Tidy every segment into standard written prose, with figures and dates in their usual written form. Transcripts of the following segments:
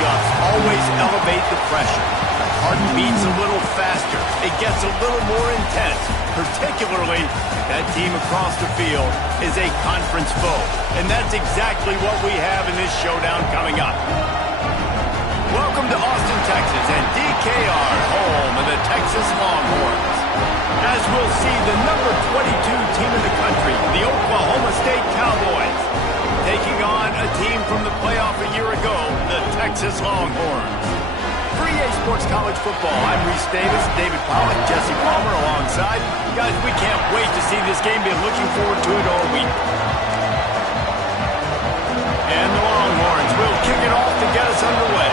matchups always elevate the pressure. The heart beats a little faster. It gets a little more intense, particularly if that team across the field is a conference foe. And that's exactly what we have in this showdown coming up. Welcome to Austin, Texas, and DKR, home of the Texas Longhorns. As we'll see, the number 22 team in the country, the Oklahoma State Cowboys, taking on a team from the playoff a year ago, the Texas Longhorns. For EA Sports College Football, I'm Reese Davis, David Pollack, Jesse Palmer alongside. Guys, we can't wait to see this game. Been looking forward to it all week. And the Longhorns will kick it off to get us underway.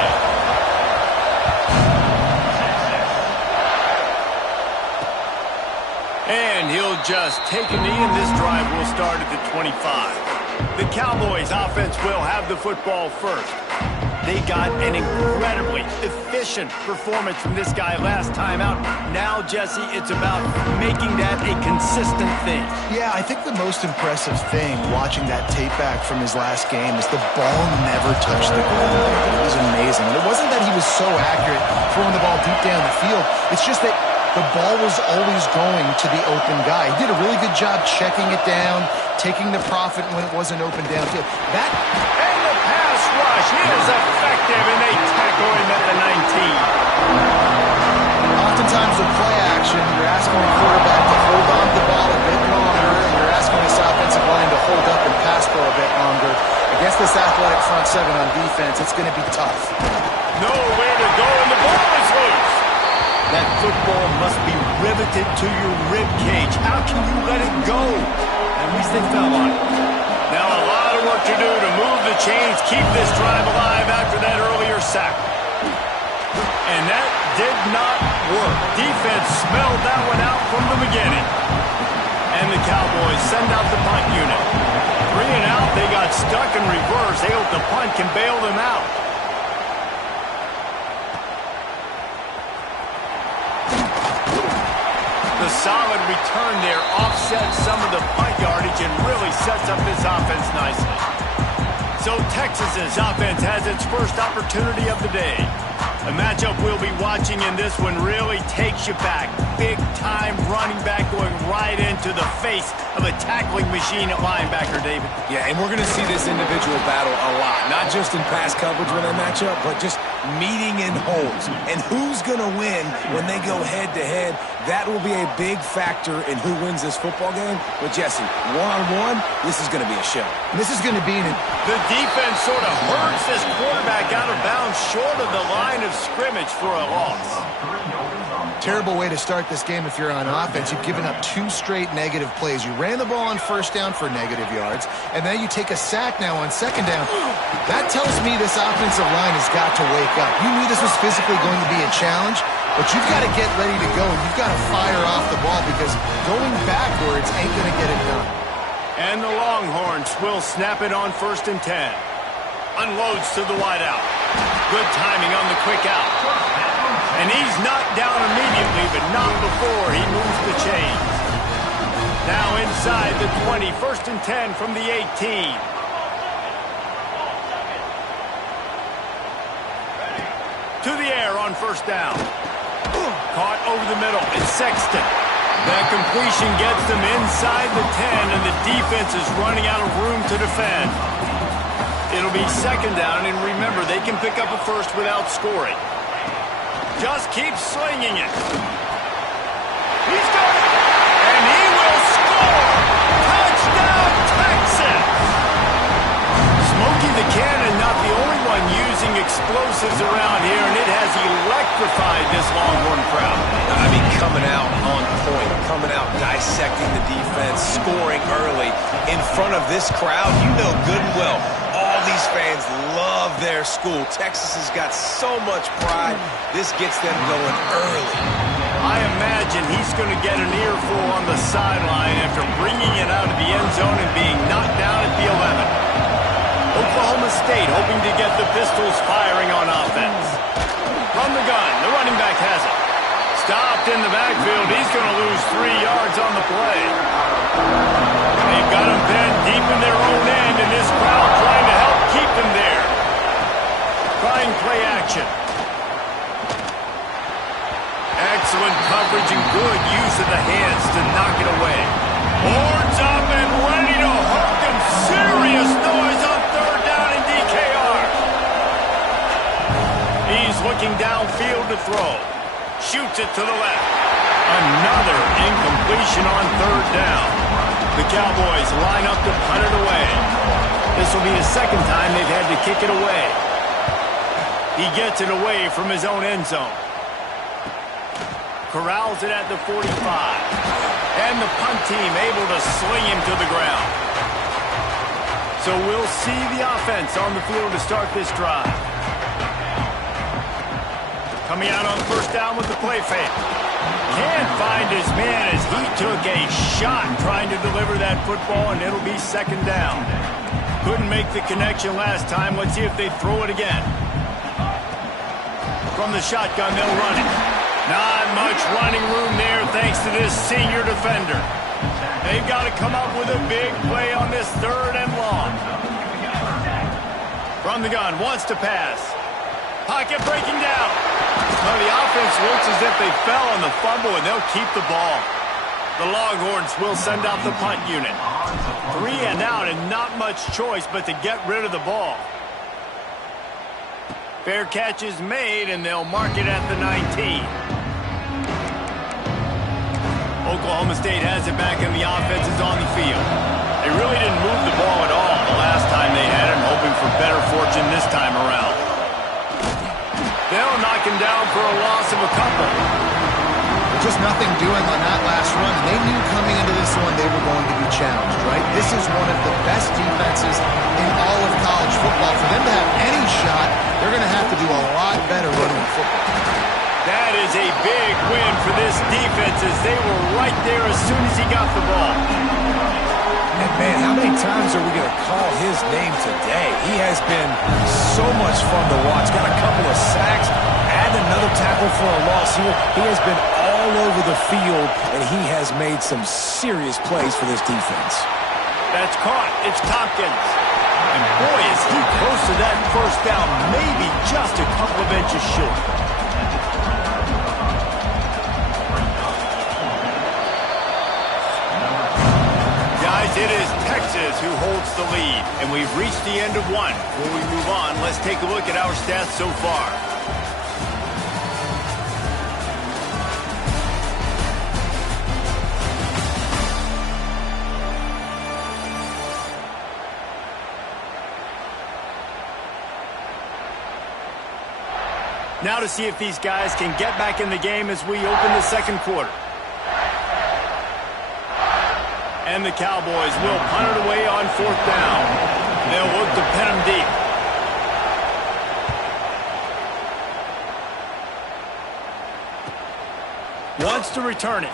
And he'll just take a knee, and this drive will start at the 25. The Cowboys offense will have the football first. They got an incredibly efficient performance from this guy last time out. Now, Jesse, it's about making that a consistent thing. Yeah, I think the most impressive thing watching that tape back from his last game is the ball never touched the goal. It was amazing. And it wasn't that he was so accurate throwing the ball deep down the field. It's just that the ball was always going to the open guy. He did a really good job checking it down, taking the profit when it wasn't open downfield. And the pass rush is effective, and they tackle him at the 19. Oftentimes with play action, you're asking the quarterback to hold on to the ball a bit longer, and you're asking this offensive line to hold up and pass pro a bit longer. Against this athletic front seven on defense, it's going to be tough. No way to go, and the ball is loose. That football must be riveted to your rib cage. How can you let it go? At least they fell on it. Now a lot of work to do to move the chains, keep this drive alive after that earlier sack. And that did not work. Defense smelled that one out from the beginning. And the Cowboys send out the punt unit. 3 and out, they got stuck in reverse. They hope the punt can bail them out. The solid return there offsets some of the punt yardage and really sets up this offense nicely. So Texas's offense has its first opportunity of the day. A matchup we'll be watching in this one really takes you back. Big-time running back going right into the face of a tackling machine at linebacker, David. Yeah, and we're going to see this individual battle a lot. Not just in pass coverage when they match up, but just meeting in holes. And who's going to win when they go head-to-head? That will be a big factor in who wins this football game. But, Jesse, one-on-one, this is going to be a show. This is going to be The defense sort of hurts this quarterback out of bounds short of the line of scrimmage for a loss. terrible way to start this game if you're on offense. You've given up 2 straight negative plays. You ran the ball on first down for negative yards, and then you take a sack now on second down. That tells me this offensive line has got to wake up. You knew this was physically going to be a challenge, but you've got to get ready to go. You've got to fire off the ball because going backwards ain't going to get it done. And the Longhorns will snap it on 1st and 10. Unloads to the wideout. Good timing on the quick out. And he's knocked down immediately, but not before he moves the chains. Now inside the 20, 1st and 10 from the 18. To the air on 1st down. Caught over the middle. It's Sexton. That completion gets them inside the 10, and the defense is running out of room to defend. It'll be 2nd down, and remember, they can pick up a first without scoring. Just keep slinging it. He's got it, and he will score! Touchdown, Texas! Smokey the Cannon, not the only one using explosives around here, and it has electrified this Longhorn crowd. I mean, coming out on point, coming out dissecting the defense, scoring early in front of this crowd. You know good and well, all these fans love their school. Texas has got so much pride. This gets them going early. I imagine he's going to get an earful on the sideline after bringing it out of the end zone and being knocked down at the 11. Oklahoma State hoping to get the pistols firing on offense. From the gun, the running back has it. Stopped in the backfield. He's going to lose 3 yards on the play. They've got him pinned deep in their own end, and this crowd trying to help keep them there. Trying play action. Excellent coverage and good use of the hands to knock it away. Horns up and ready to hook them. Serious noise on third down in DKR. He's looking downfield to throw. Shoots it to the left. Another incompletion on third down. The Cowboys line up to punt it away. This will be the second time they've had to kick it away. He gets it away from his own end zone. Corrals it at the 45. And the punt team able to sling him to the ground. So we'll see the offense on the field to start this drive. Coming out on first down with the play fake. Can't find his man as he took a shot trying to deliver that football, and it'll be second down. Couldn't make the connection last time. Let's see if they throw it again. From the shotgun, they'll run it. Not much running room there thanks to this senior defender. They've got to come up with a big play on this third and long. From the gun, wants to pass. Pocket breaking down. Well, the offense looks as if they fell on the fumble, and they'll keep the ball. The Longhorns will send out the punt unit. 3 and out, and not much choice but to get rid of the ball. Fair catch is made, and they'll mark it at the 19. Oklahoma State has it back, and the offense is on the field. They really didn't move the ball at all the last time they had it, hoping for better fortune this time around. They'll knock him down for a loss of a couple. Just nothing doing on that last run. They knew coming into this one they were going to be challenged, right? This is one of the best defenses in all of college football. For them to have any shot, they're going to have to do a lot better running the football. That is a big win for this defense as they were right there as soon as he got the ball. And, man, how many times are we going to call his name today? He has been so much fun to watch. Got a couple of sacks, add another tackle for a loss here. He has been all over the field, and he has made some serious plays for this defense. That's caught. It's Tompkins. And, boy, is he close to that first down, maybe just a couple of inches short. It is Texas who holds the lead, and we've reached the end of one. Before we move on, let's take a look at our stats so far. Now to see if these guys can get back in the game as we open the second quarter. And the Cowboys will punt it away on fourth down. They'll look to pin him deep. Wants to return it.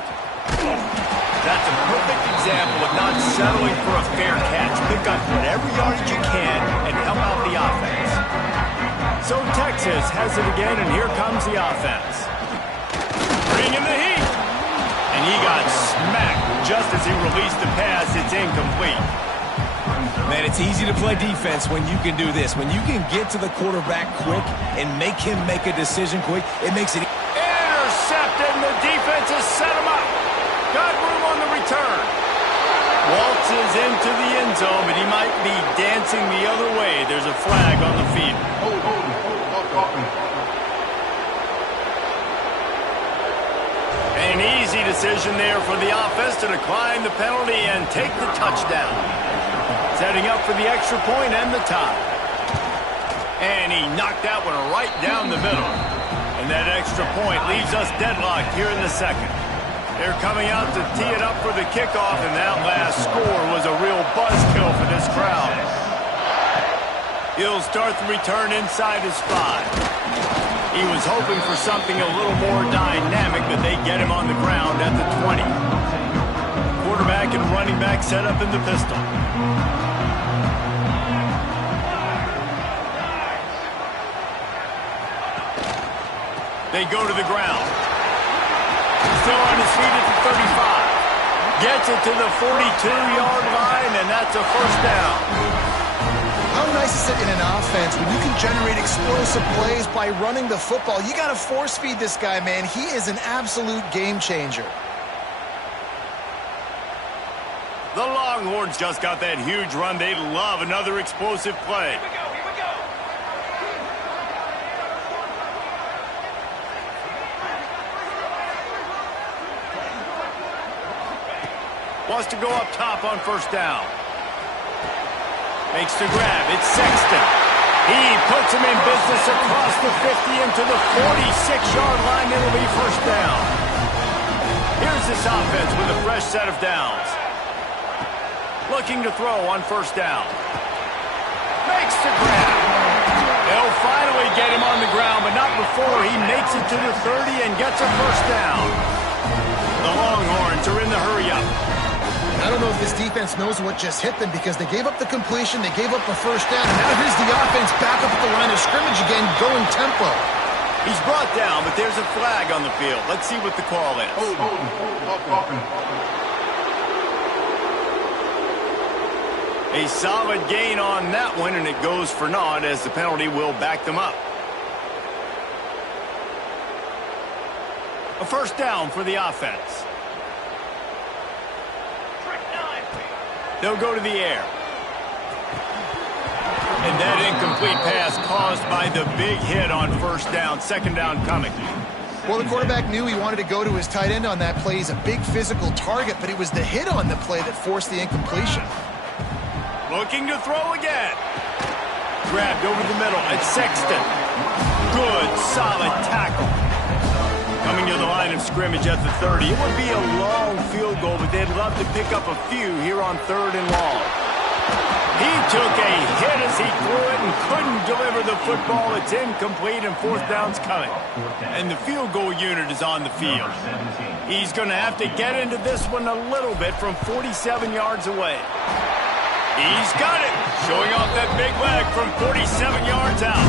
That's a perfect example of not settling for a fair catch. Pick up whatever yardage you can and help out the offense. So Texas has it again, and here comes the offense. Bring in the heat. And he got smacked just as he released the pass. It's incomplete. Man, it's easy to play defense when you can do this. When you can get to the quarterback quick and make him make a decision quick, it makes it... Intercepted, and the defense has set him up. Got room on the return. Waltzes into the end zone, but he might be dancing the other way. There's a flag on the field. An easy decision there for the offense to decline the penalty and take the touchdown. Setting up for the extra point and the tie. And he knocked that one right down the middle. And that extra point leaves us deadlocked here in the second. They're coming out to tee it up for the kickoff, and that last score was a real buzzkill for this crowd. He'll start the return inside his 5. He was hoping for something a little more dynamic, but they get him on the ground at the 20. Quarterback and running back set up in the pistol. They go to the ground. Still on his feet at the 35. Gets it to the 42-yard line, and that's a first down. How nice is it in an offense when you can generate explosive plays by running the football? You got to force feed this guy, man. He is an absolute game changer. The Longhorns just got that huge run. They love another explosive play. Here we go. Wants to go up top on first down. Makes the grab. It's Sexton. He puts him in business across the 50 into the 46-yard line. It'll be first down. Here's this offense with a fresh set of downs. Looking to throw on first down. Makes the grab. They'll finally get him on the ground, but not before he makes it to the 30 and gets a first down. The Longhorns are in the hurry-up. I don't know if this defense knows what just hit them because they gave up the completion, they gave up the first down, and now here's the offense back up at the line of scrimmage again, going tempo. He's brought down, but there's a flag on the field. Let's see what the call is. A solid gain on that one, and it goes for naught as the penalty will back them up. A first down for the offense. They'll go to the air. And that incomplete pass caused by the big hit on first down. Second down coming. Well, the quarterback knew he wanted to go to his tight end on that play. He's a big physical target, but it was the hit on the play that forced the incompletion. Looking to throw again. Grabbed over the middle at Sexton. Good, solid tackle. Coming to the line of scrimmage at the 30. It would be a long field goal, but they'd love to pick up a few here on third and long. He took a hit as he threw it and couldn't deliver the football. It's incomplete and fourth down's coming. And the field goal unit is on the field. He's going to have to get into this one a little bit from 47 yards away. He's got it. Showing off that big leg from 47 yards out.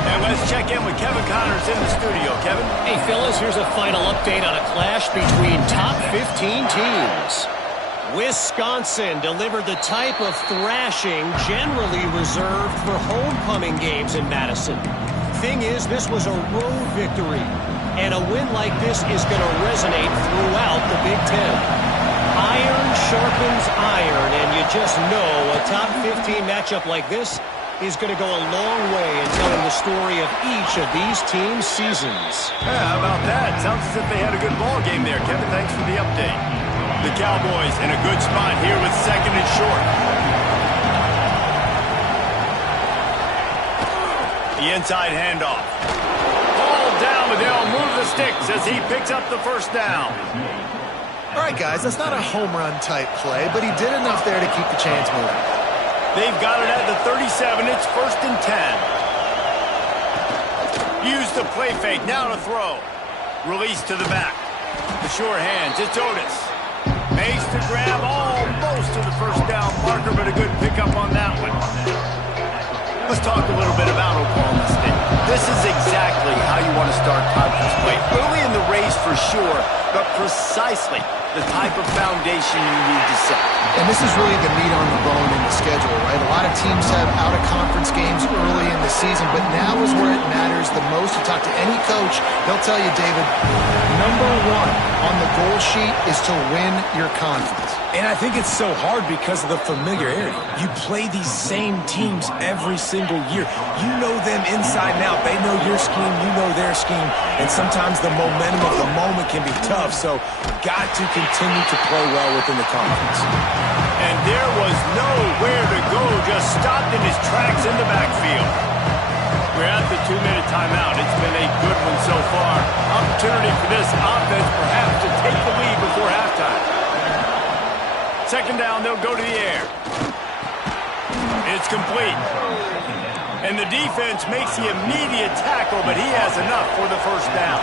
And let's check in with Kevin Connors in the studio. Kevin? Hey, fellas, here's a final update on a clash between top 15 teams. Wisconsin delivered the type of thrashing generally reserved for homecoming games in Madison. Thing is, this was a road victory, and a win like this is going to resonate throughout the Big Ten. Iron sharpens iron, and you just know a top 15 matchup like this is going to go a long way in telling the story of each of these teams' seasons. Yeah, how about that? Sounds as if they had a good ball game there. Kevin, thanks for the update. The Cowboys in a good spot here with second and short. The inside handoff. Ball down, but they'll move the sticks as he picks up the first down. All right, guys, that's not a home run type play, but he did enough there to keep the chains moving. They've got it at the 37. It's first and 10. Use the play fake. Now to throw. Release to the back. The sure hands. It's Otis. Makes the grab almost to the first down marker, but a good pickup on that one. Let's talk a little bit about Oklahoma State. This is exactly how you want to start conference play. Early in the race for sure, but precisely the type of foundation you need to set. And this is really the meat on the bone in the schedule, right? A lot of teams have out-of-conference games early in the season, but now is where it matters the most. You talk to any coach, they'll tell you, David, number one on the goal sheet is to win your conference. And I think it's so hard because of the familiarity. You play these same teams every single year. You know them inside and out. They know your scheme, you know their scheme, and sometimes the momentum of the moment can be tough, so got to continue to play well within the conference. And there was nowhere to go, just stopped in his tracks in the backfield. We're at the 2-minute timeout. It's been a good one so far. Opportunity for this offense perhaps to take the lead before halftime. Second down, they'll go to the air. It's complete. And the defense makes the immediate tackle, but he has enough for the first down.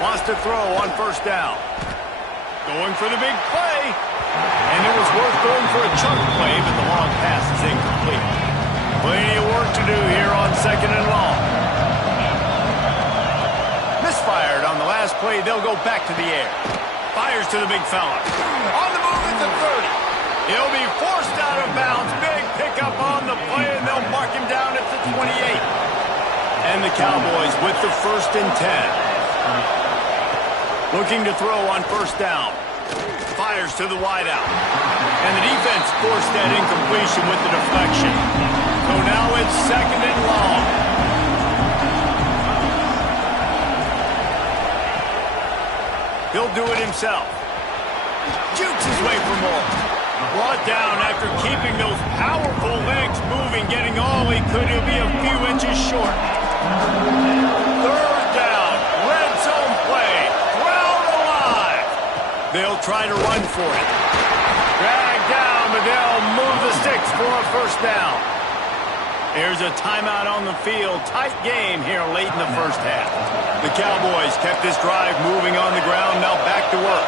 Wants to throw on first down. Going for the big play. And it was worth going for a chunk play, but the long pass is incomplete. Plenty of work to do here on second and long. Misfired on the last play. They'll go back to the air. Fires to the big fella. On the move, at the 30. He'll be forced out of bounds. Big pickup on the play, and they'll mark him down at the 28. And the Cowboys with the 1st and 10. Looking to throw on 1st down. Fires to the wideout. And the defense forced that incompletion with the deflection. So now it's 2nd and long. He'll do it himself. Jukes his way for more. Brought down after keeping those powerful legs moving, getting all he could. He'll be a few inches short. 3rd down. Red zone play. Ground alive. They'll try to run for it. Drag down, but they'll move the sticks for a 1st down. There's a timeout on the field. Tight game here late in the 1st half. The Cowboys kept this drive moving on the ground. Now back to work.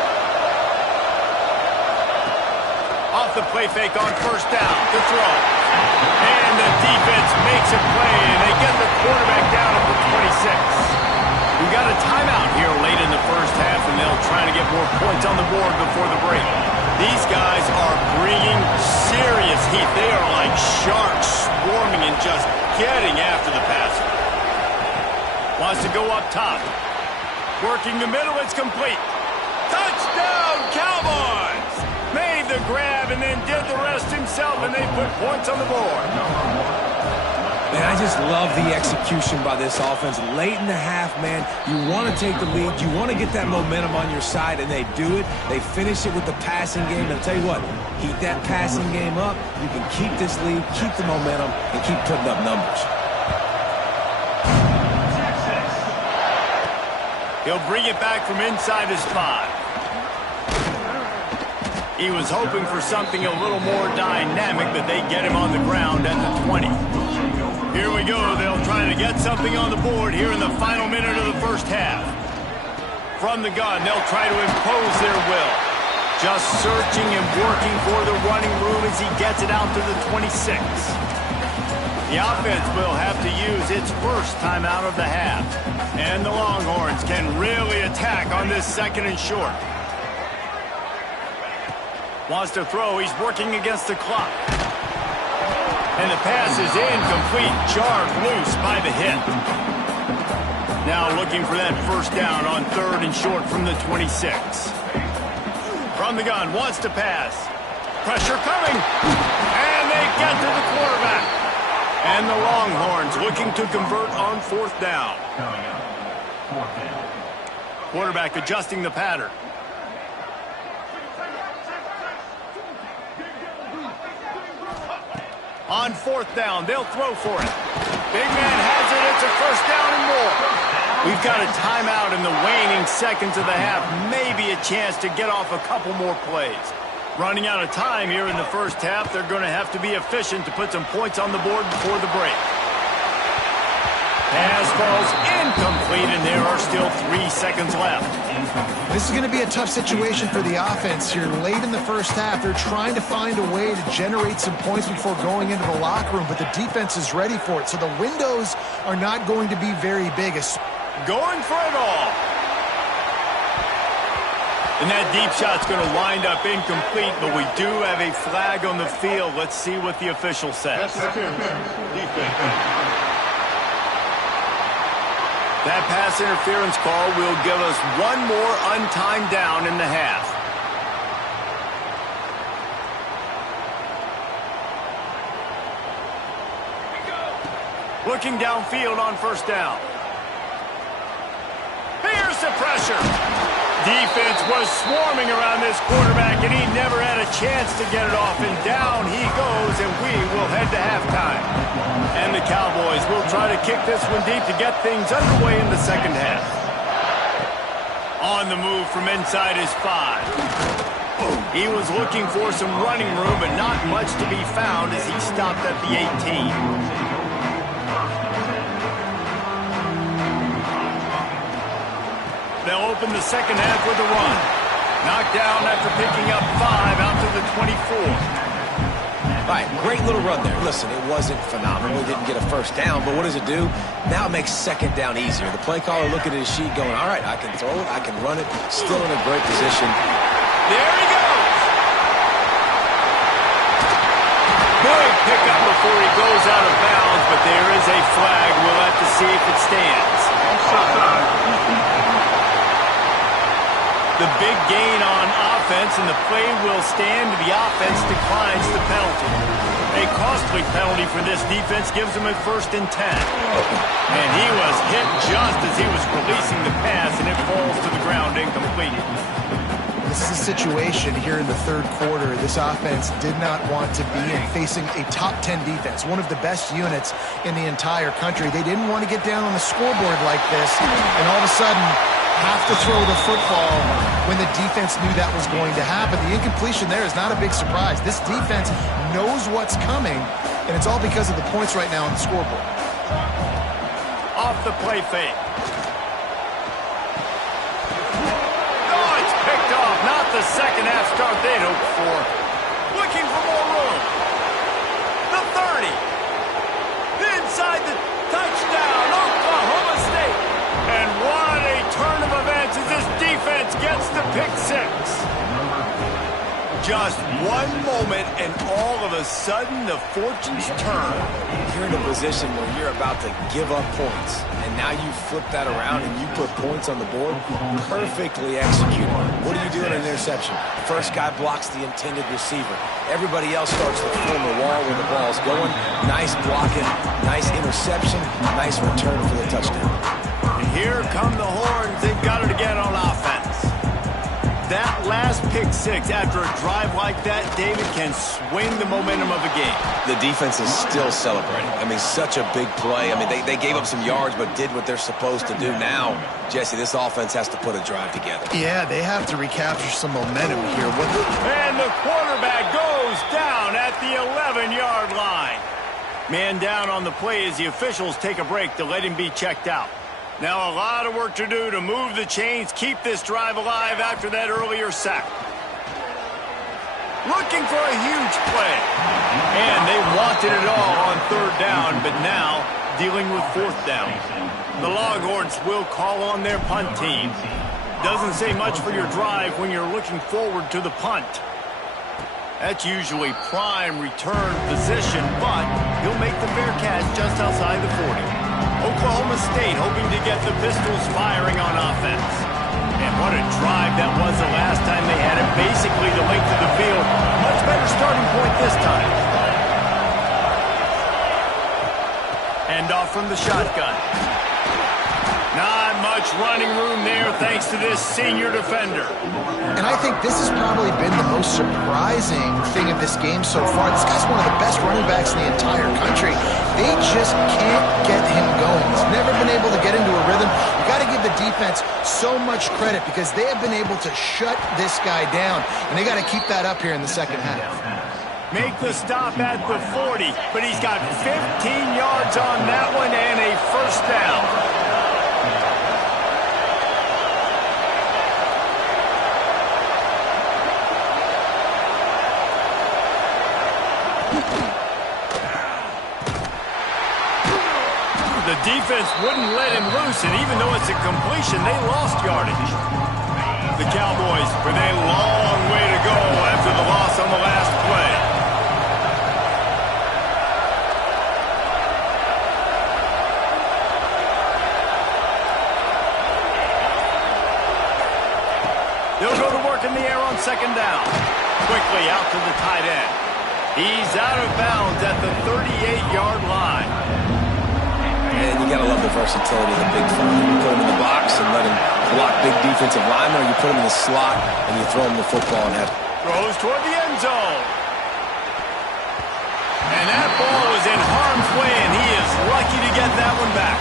Off the play fake on 1st down to throw. And the defense makes a play, and they get the quarterback down at the 26. We've got a timeout here late in the 1st half, and they'll try to get more points on the board before the break. These guys are bringing serious heat. They are like sharks swarming and just getting after the passer. Wants to go up top. Working the middle, it's complete. Touchdown, Cowboys! Made the grab and then did the rest himself, and they put points on the board. Man, I just love the execution by this offense. Late in the half, man, you want to take the lead. You want to get that momentum on your side, and they do it. They finish it with the passing game. And I'll tell you what, keep that passing game up. You can keep this lead, keep the momentum, and keep putting up numbers. He'll bring it back from inside his 5. He was hoping for something a little more dynamic, but they get him on the ground at the 20. Here we go. They'll try to get something on the board here in the final minute of the 1st half. From the gun, they'll try to impose their will. Just searching and working for the running room as he gets it out to the 26. The offense will have to use its 1st timeout of the half. And the Longhorns can really attack on this 2nd and short. Wants to throw. He's working against the clock. And the pass is incomplete. Jarred loose by the hit. Now looking for that 1st down on 3rd and short from the 26. From the gun, wants to pass. Pressure coming. And they get to the quarterback. And the Longhorns looking to convert on 4th down. Quarterback adjusting the pattern. On 4th down, they'll throw for it. Big man has it. It's a 1st down and more. We've got a timeout in the waning seconds of the half. Maybe a chance to get off a couple more plays. Running out of time here in the 1st half. They're going to have to be efficient to put some points on the board before the break. Pass falls incomplete, and there are still 3 seconds left. This is going to be a tough situation for the offense here. Late in the 1st half, they're trying to find a way to generate some points before going into the locker room, but the defense is ready for it. So the windows are not going to be very big. Going for it all. And that deep shot's going to wind up incomplete, but we do have a flag on the field. Let's see what the official says. That pass interference call will give us one more untimed down in the half. Looking downfield on 1st down. Here's the pressure. Defense was swarming around this quarterback, and he never had a chance to get it off. And down he goes, and we will head to halftime. And the Cowboys will try to kick this one deep to get things underway in the 2nd half. On the move from inside his 5. He was looking for some running room, but not much to be found as he stopped at the 18. They'll open the 2nd half with a run. Knocked down after picking up 5 out to the 24. All right, great little run there. Listen, it wasn't phenomenal. He didn't get a 1st down, but what does it do? Now it makes 2nd down easier. The play caller looking at his sheet going, all right, I can throw it, I can run it. Still in a great position. There he goes. Big pickup before he goes out of bounds, but there is a flag. We'll have to see if it stands. The big gain on offense, and the play will stand. The offense declines the penalty. A costly penalty for this defense gives him a 1st and 10. And he was hit just as he was releasing the pass, and it falls to the ground incomplete. This is a situation here in the 3rd quarter. This offense did not want to be in facing a top 10 defense, one of the best units in the entire country. They didn't want to get down on the scoreboard like this, and all of a sudden have to throw the football when the defense knew that was going to happen. The incompletion there is not a big surprise. This defense knows what's coming, and it's all because of the points right now on the scoreboard. Off the play fake. Oh, it's picked off. Not the second half start they'd hoped for. Looking for more room. The 30. Inside the touchdown. Oklahoma State. And what a turn of events as this defense gets the pick 6. Just one moment, and all of a sudden, the fortunes turn. You're in a position where you're about to give up points, and now you flip that around and you put points on the board. Perfectly executed. What do you do in an interception? First guy blocks the intended receiver. Everybody else starts to form a wall when the ball's going. Nice blocking, nice interception, nice return for the touchdown. And here come the horns. They've got it again on offense. That last pick 6 after a drive like that, David, can swing the momentum of a game. The defense is still celebrating. I mean, such a big play. I mean, they gave up some yards but did what they're supposed to do. Now, Jesse, this offense has to put a drive together. Yeah, they have to recapture some momentum here. And the quarterback goes down at the 11-yard line. Man down on the play as the officials take a break to let him be checked out. Now a lot of work to do to move the chains, keep this drive alive after that earlier sack. Looking for a huge play. And they wanted it all on 3rd down, but now dealing with 4th down. The Longhorns will call on their punt team. Doesn't say much for your drive when you're looking forward to the punt. That's usually prime return position, but he'll make the Bearcats just outside the 40. Oklahoma State hoping to get the Pistols firing on offense. And what a drive that was the last time they had it. Basically the length of the field. Much better starting point this time. Hand off from the shotgun. Not much running room there thanks to this senior defender. And I think this has probably been the most surprising thing of this game so far. This guy's one of the best running backs in the entire country. They just can't get him going. He's never been able to get into a rhythm. You got to give the defense so much credit because they have been able to shut this guy down. And they got to keep that up here in the 2nd half. Make the stop at the 40, but he's got 15 yards on that one and a 1st down. The defense wouldn't let him loose, and even though it's a completion, they lost yardage. The Cowboys with a long way to go after the loss on the last play. They'll go to work in the air on 2nd down. Quickly out to the tight end. He's out of bounds at the 38-yard line. And you got to love the versatility of the big fella. You put him in the box and let him block big defensive linemen, or you put him in the slot and you throw him the football and have... Throws toward the end zone. And that ball was in harm's way, and he is lucky to get that one back.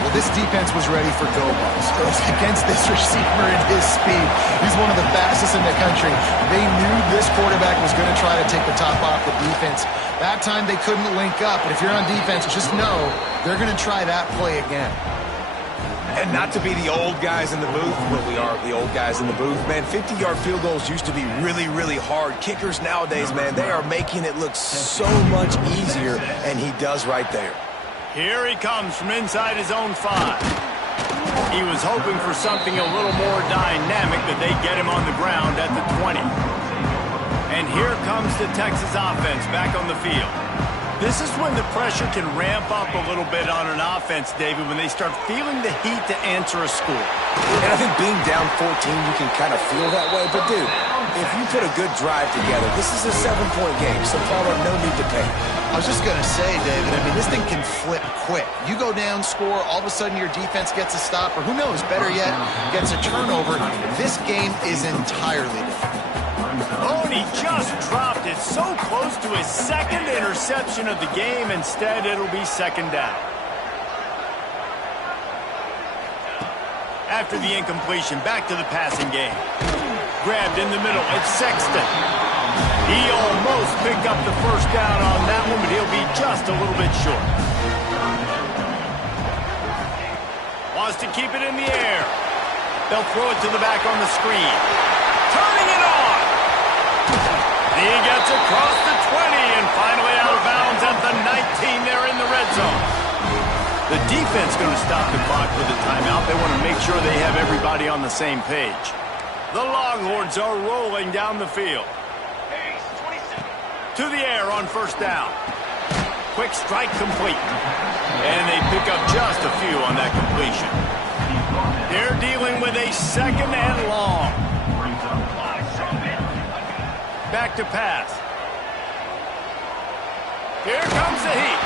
Well, this defense was ready for go-balls against this receiver and his speed. He's one of the fastest in the country. They knew this quarterback was going to try to take the top off the defense. That time they couldn't link up, but if you're on defense, just know they're going to try that play again. And not to be the old guys in the booth, well, we are the old guys in the booth, man. 50-yard field goals used to be really, really hard. Kickers nowadays, man, they are making it look so much easier, and he does right there. Here he comes from inside his own 5. He was hoping for something a little more dynamic, but they get him on the ground at the 20. And here comes the Texas offense back on the field. This is when the pressure can ramp up a little bit on an offense, David, when they start feeling the heat to answer a score. And I think being down 14, you can kind of feel that way. But, dude, if you put a good drive together, this is a 7-point game, so Paulo, no need to panic. I was just going to say, David, I mean, this thing can flip quick. You go down, score, all of a sudden your defense gets a stop, or who knows, better yet, gets a turnover. This game is entirely different. Oh, and he just dropped it so close to his second interception of the game. Instead, it'll be second down. After the incompletion, back to the passing game. Grabbed in the middle, it's Sexton. He almost picked up the first down on that one, but he'll be just a little bit short. Wants to keep it in the air. They'll throw it to the back on the screen. Turning it on. He gets across the 20 and finally out of bounds at the 19 there in the red zone. The defense going to stop the clock with a timeout. They want to make sure they have everybody on the same page. The Longhorns are rolling down the field. To the air on first down. Quick strike complete. And they pick up just a few on that completion. They're dealing with a second and long. Back to pass. Here comes the heat.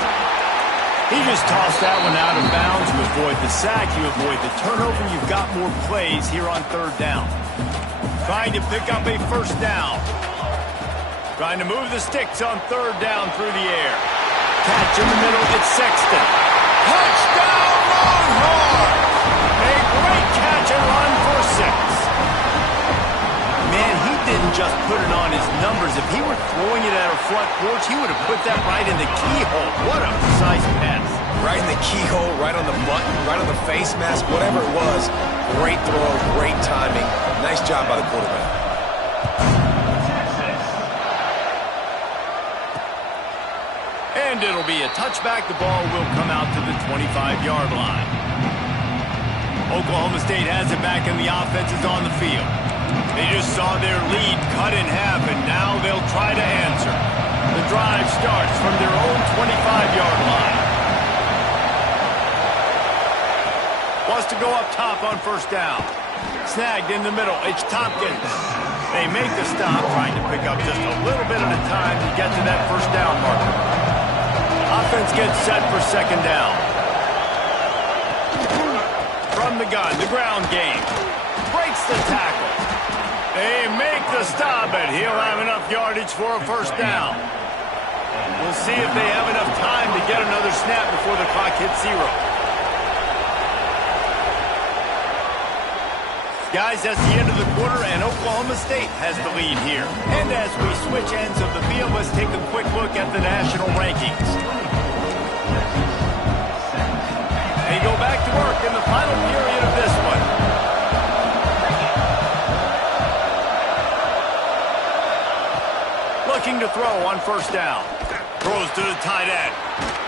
He just tossed that one out of bounds. You avoid the sack, you avoid the turnover. You've got more plays here on third down. Trying to pick up a first down. Trying to move the sticks on third down through the air. Catch in the middle, it's Sexton. Touchdown, Longhorns! A great catch and run for 6. Man, he didn't just put it on his numbers. If he were throwing it at a front porch, he would have put that right in the keyhole. What a precise pass. Right in the keyhole, right on the button, right on the face mask, whatever it was. Great throw, great timing. Nice job by the quarterback. And it'll be a touchback. The ball will come out to the 25-yard line. Oklahoma State has it back and the offense is on the field. They just saw their lead cut in half, and now they'll try to answer. The drive starts from their own 25-yard line. Wants to go up top on first down. Snagged in the middle. It's Tompkins. They make the stop, trying to pick up just a little bit at a time to get to that first down marker. Offense gets set for second down. From the gun, the ground game. Breaks the tackle. They make the stop, and he'll have enough yardage for a first down. We'll see if they have enough time to get another snap before the clock hits 0. Guys, that's the end of the quarter, and Oklahoma State has the lead here. And as we switch ends of the field, let's take a quick look at the national rankings. They go back to work in the final period of this one. Looking to throw on first down. Throws to the tight end.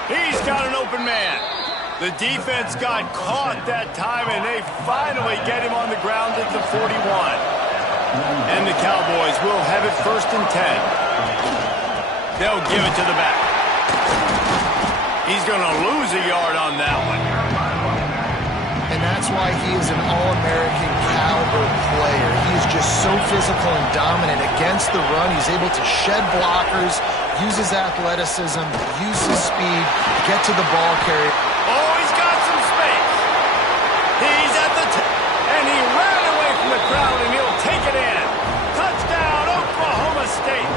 He's got an open man. The defense got caught that time, and they finally get him on the ground at the 41. And the Cowboys will have it first and 10. They'll give it to the back. He's going to lose a yard on that one. And that's why he is an All-American caliber player. He is just so physical and dominant against the run. He's able to shed blockers, use his athleticism, use his speed, get to the ball carrier. Oh, he's got some space. He's at the and he ran away from the crowd, and he'll take it in. Touchdown, Oklahoma State.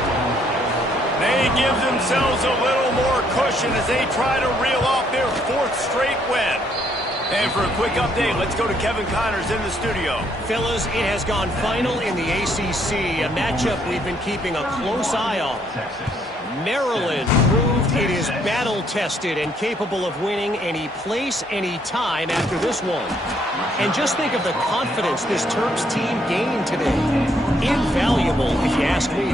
They give themselves a little more cushion as they try to reel off their 4th straight win. And for a quick update, let's go to Kevin Connors in the studio. Fellas, it has gone final in the ACC, a matchup we've been keeping a close eye on. Maryland proved it is battle-tested and capable of winning any place, any time after this one. And just think of the confidence this Terps team gained today. Invaluable, if you ask me.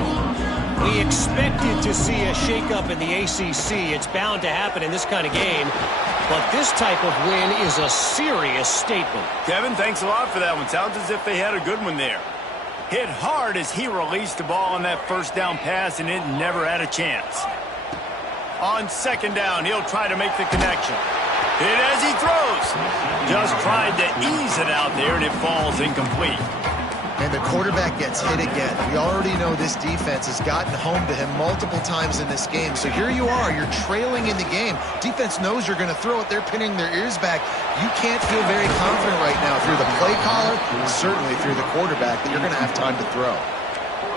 We expected to see a shakeup in the ACC. It's bound to happen in this kind of game. But this type of win is a serious statement. Kevin, thanks a lot for that one. Sounds as if they had a good one there. Hit hard as he released the ball on that first down pass, and it never had a chance. On second down, he'll try to make the connection. Hit as he throws. Just tried to ease it out there, and it falls incomplete. And the quarterback gets hit again. We already know this defense has gotten home to him multiple times in this game. So here you are, you're trailing in the game. Defense knows you're going to throw it. They're pinning their ears back. You can't feel very confident right now through the play caller, and certainly through the quarterback, that you're going to have time to throw.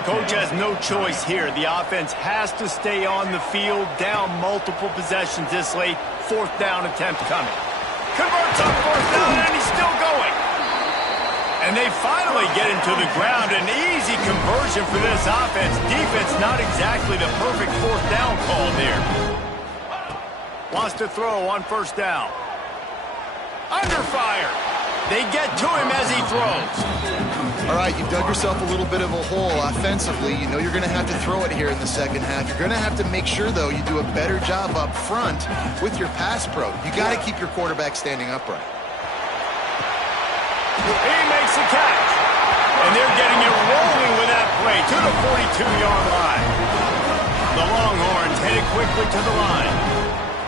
Coach has no choice here. The offense has to stay on the field, down multiple possessions this late. Fourth down attempt coming. Converts on fourth down, and he's still going. And they finally get him to the ground. An easy conversion for this offense. Defense not exactly the perfect fourth down call there. Wants to throw on first down. Under fire. They get to him as he throws. All right, you've dug yourself a little bit of a hole offensively. You know you're going to have to throw it here in the second half. You're going to have to make sure, though, you do a better job up front with your pass pro. You got to keep your quarterback standing upright. He makes the catch. And they're getting it rolling with that play to the 42-yard line. The Longhorns headed quickly to the line.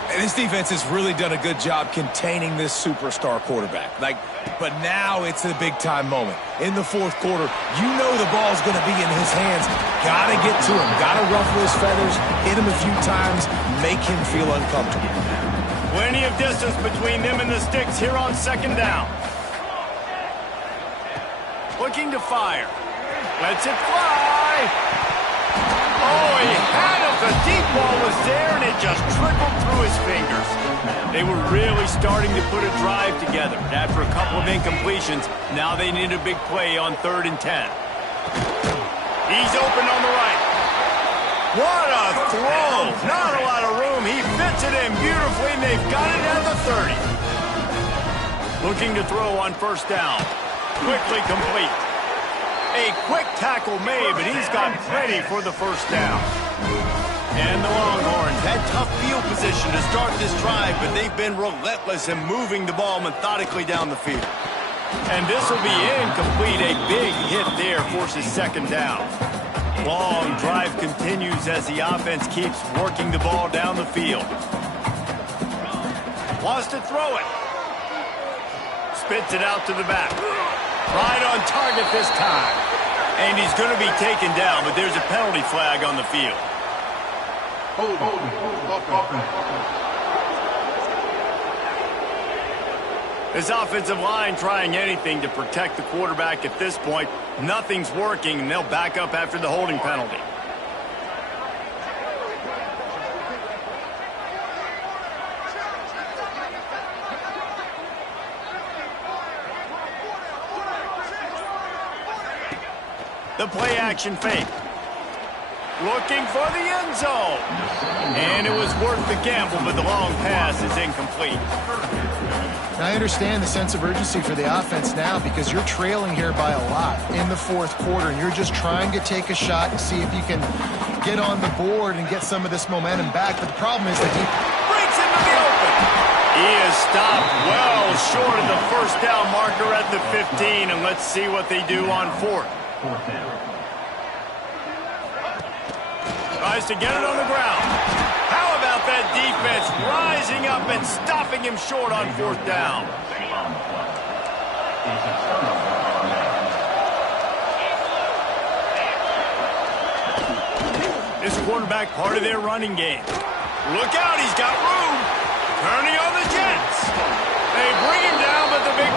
And this defense has really done a good job containing this superstar quarterback. But now it's a big-time moment. In the fourth quarter, you know the ball's going to be in his hands. Got to get to him. Got to ruffle his feathers, hit him a few times, make him feel uncomfortable. Plenty of distance between them and the sticks here on second down. Looking to fire. Lets it fly. Oh, he had it. The deep ball was there, and it just trickled through his fingers. They were really starting to put a drive together. After a couple of incompletions, now they need a big play on 3rd and 10. He's open on the right. What a throw. Not a lot of room. He fits it in beautifully, and they've got it at the 30. Looking to throw on first down. Quickly complete. A quick tackle made, but he's got plenty for the first down. And the Longhorns had tough field position to start this drive, but they've been relentless in moving the ball methodically down the field. And this will be incomplete. A big hit there forces second down. Long drive continues as the offense keeps working the ball down the field. Wants to throw it. Spits it out to the back. Right on target this time. And he's going to be taken down, but there's a penalty flag on the field. This offensive line trying anything to protect the quarterback at this point. Nothing's working, and they'll back up after the holding penalty. The play action fake. Looking for the end zone. And it was worth the gamble, but the long pass is incomplete. Now, I understand the sense of urgency for the offense now because you're trailing here by a lot in the fourth quarter, and you're just trying to take a shot and see if you can get on the board and get some of this momentum back. But the problem is that he breaks into the open. He is stopped well short of the first down marker at the 15, and let's see what they do on fourth. Tries to get it on the ground. How about that defense rising up and stopping him short on fourth down? This quarterback part of their running game. Look out, he's got room. Turning on the Jets. They bring him down, but the big